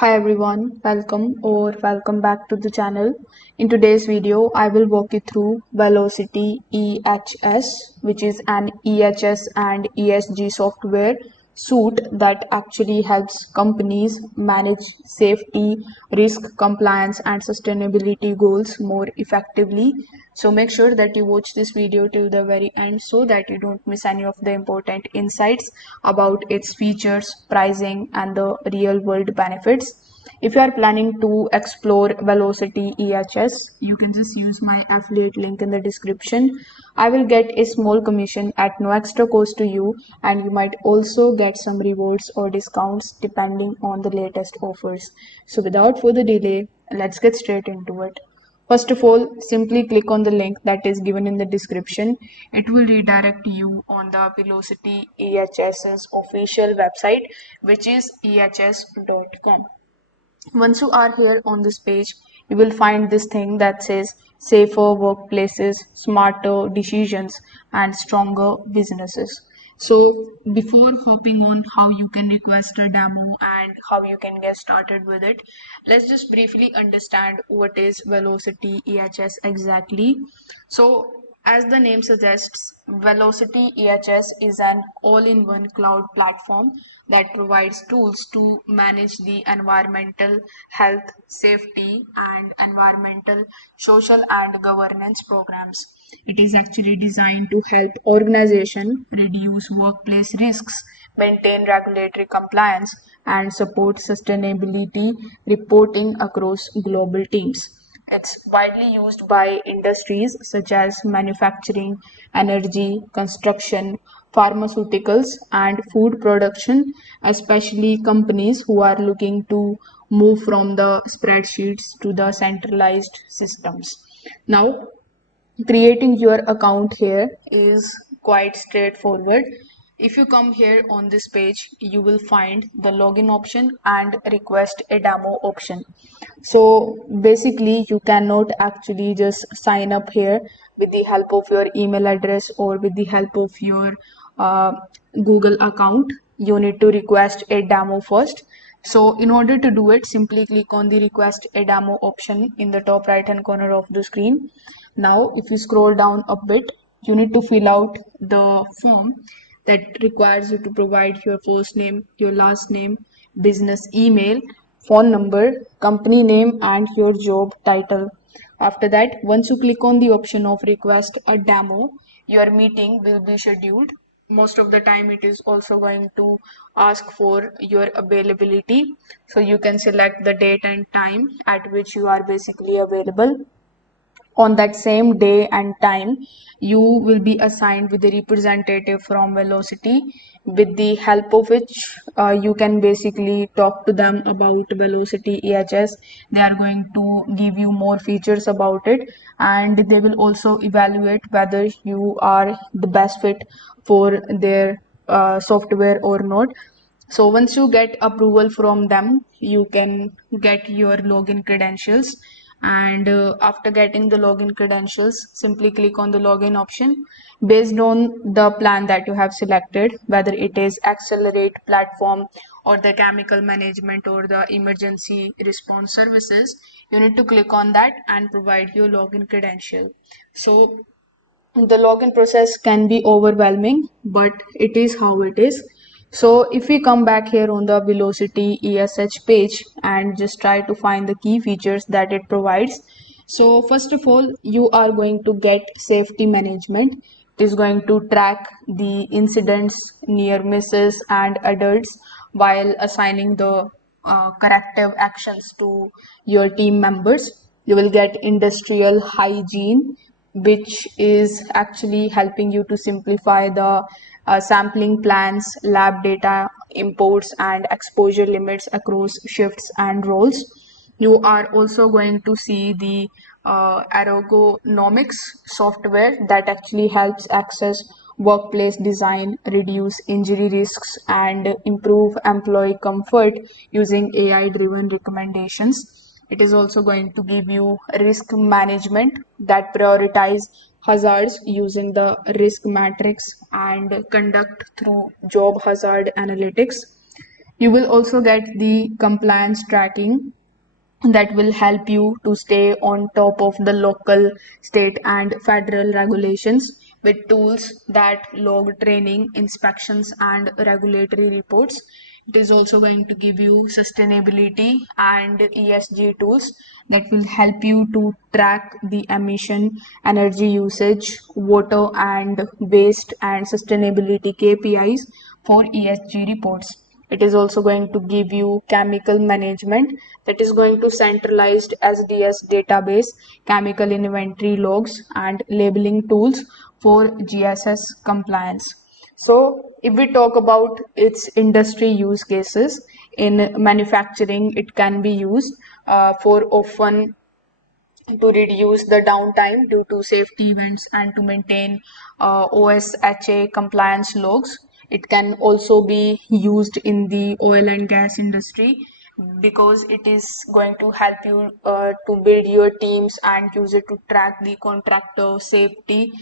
Hi everyone, welcome back to the channel. In today's video, I will walk you through Velocity EHS, which is an EHS and ESG software suite that actually helps companies manage safety, risk, compliance, and sustainability goals more effectively. So make sure that you watch this video till the very end so that you don't miss any of the important insights about its features, pricing, and the real world benefits. If you are planning to explore Velocity EHS, you can just use my affiliate link in the description. I will get a small commission at no extra cost to you, and you might also get some rewards or discounts depending on the latest offers. So without further delay, let's get straight into it. First of all, simply click on the link that is given in the description. It will redirect you on the Velocity EHS's official website, which is ehs.com. Once you are here on this page, you will find this thing that says safer workplaces, smarter decisions, and stronger businesses. So before hopping on how you can request a demo and how you can get started with it, let's just briefly understand what is Velocity EHS exactly. So as the name suggests, Velocity EHS is an all-in-one cloud platform that provides tools to manage the environmental, health, safety, and environmental, social, and governance programs. It is actually designed to help organizations reduce workplace risks, maintain regulatory compliance, and support sustainability reporting across global teams. It's widely used by industries such as manufacturing, energy, construction, pharmaceuticals, and food production, especially companies who are looking to move from the spreadsheets to the centralized systems. Now, creating your account here is quite straightforward. If you come here on this page, you will find the login option and request a demo option. So basically you cannot actually just sign up here with the help of your email address or with the help of your uh, Google account. You need to request a demo first. So in order to do it, simply click on the request a demo option in the top right hand corner of the screen. Now, if you scroll down a bit, you need to fill out the form that requires you to provide your first name, your last name, business email, phone number, company name, and your job title. After that, once you click on the option of request a demo, your meeting will be scheduled. Most of the time, it is also going to ask for your availability. So you can select the date and time at which you are basically available. On that same day and time, you will be assigned with a representative from Velocity, with the help of which you can basically talk to them about Velocity EHS. They are going to give you more features about it, and they will also evaluate whether you are the best fit for their software or not. So once you get approval from them, you can get your login credentials. And after getting the login credentials, simply click on the login option based on the plan that you have selected, whether it is Accelerate platform or the chemical management or the emergency response services. You need to click on that and provide your login credential. So the login process can be overwhelming, but it is how it is. So if we come back here on the Velocity ESH page and just try to find the key features that it provides. So first of all, you are going to get safety management. It is going to track the incidents, near misses, and adults while assigning the corrective actions to your team members. You will get industrial hygiene, which is actually helping you to simplify the sampling plans, lab data imports, and exposure limits across shifts and roles. You are also going to see the ergonomics software that actually helps access workplace design, reduce injury risks, and improve employee comfort using AI driven recommendations. It is also going to give you risk management that prioritize hazards using the risk matrix and conduct through job hazard analytics. You will also get the compliance tracking that will help you to stay on top of the local, state, and federal regulations with tools that log training, inspections, and regulatory reports. It is also going to give you sustainability and ESG tools that will help you to track the emission, energy usage, water and waste, and sustainability KPIs for ESG reports. It is also going to give you chemical management, that is going to centralized SDS database, chemical inventory logs, and labeling tools for GSS compliance. So if we talk about its industry use cases, in manufacturing it can be used for often to reduce the downtime due to safety events and to maintain OSHA compliance logs. It can also be used in the oil and gas industry because it is going to help you to build your teams and use it to track the contractor safety,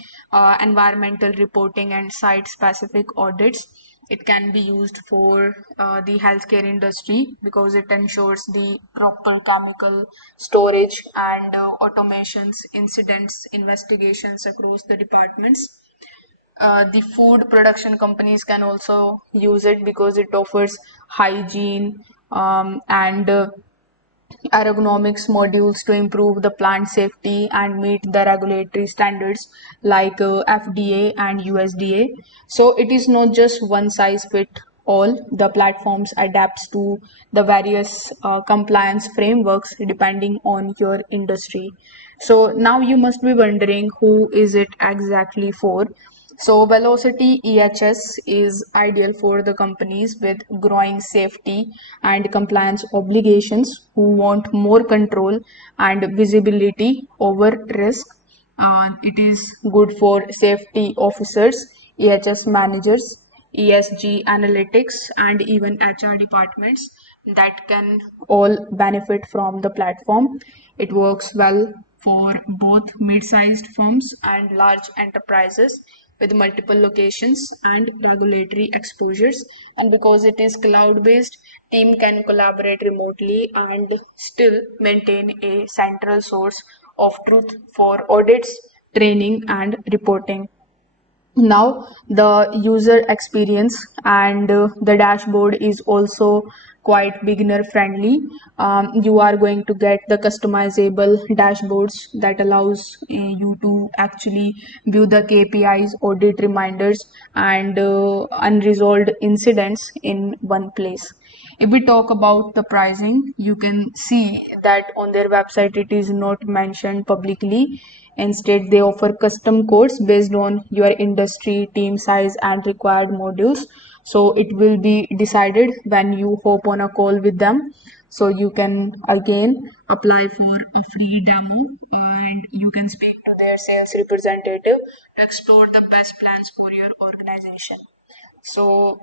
environmental reporting, and site specific audits. It can be used for the healthcare industry because it ensures the proper chemical storage and automations, incidents, investigations across the departments. The food production companies can also use it because it offers hygiene and ergonomics modules to improve the plant safety and meet the regulatory standards like FDA and USDA. So it is not just one size fit all. The platforms adapts to the various compliance frameworks depending on your industry. So now you must be wondering, who is it exactly for? So Velocity EHS is ideal for the companies with growing safety and compliance obligations who want more control and visibility over risk. It is good for safety officers, EHS managers, ESG analytics, and even HR departments that can all benefit from the platform. It works well for both mid-sized firms and large enterprises with multiple locations and regulatory exposures. And because it is cloud-based, team can collaborate remotely and still maintain a central source of truth for audits, training, and reporting. Now the user experience and the dashboard is also quite beginner friendly. You are going to get the customizable dashboards that allows you to actually view the KPIs, audit reminders, and unresolved incidents in one place. If we talk about the pricing, you can see that on their website it is not mentioned publicly. Instead, they offer custom codes based on your industry, team size, and required modules. So it will be decided when you hop on a call with them. So you can again apply for a free demo and you can speak to their sales representative to explore the best plans for your organization. So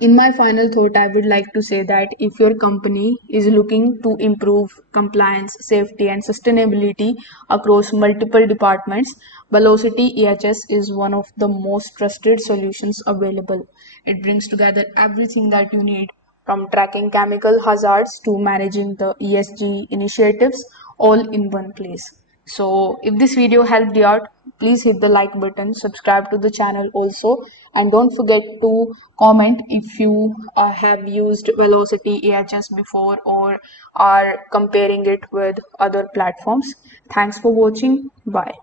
in my final thought, I would like to say that if your company is looking to improve compliance, safety, and sustainability across multiple departments, Velocity EHS is one of the most trusted solutions available. It brings together everything that you need, from tracking chemical hazards to managing the ESG initiatives, all in one place. So if this video helped you out, please hit the like button, subscribe to the channel also, and don't forget to comment if you have used Velocity EHS before or are comparing it with other platforms. Thanks for watching. Bye.